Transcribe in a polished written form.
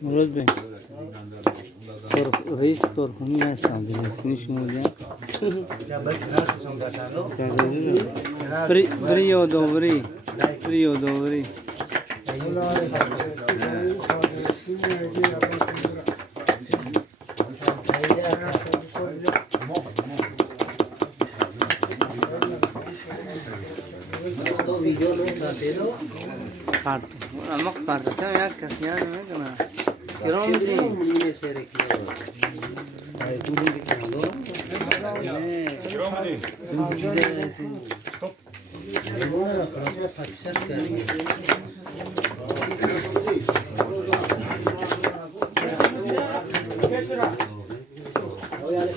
Murat Bey. Reis korkunu ya saldınız. Kini şunu diye. Brio dovri. Brio dovri. Kart. Ama kartı ya kasnya ne kana. Kiron ni sere kiyo. Ay tu ni kiyo. Kiron ni. Stop. Bunu transfer tapsak kariye. Kesra. O yani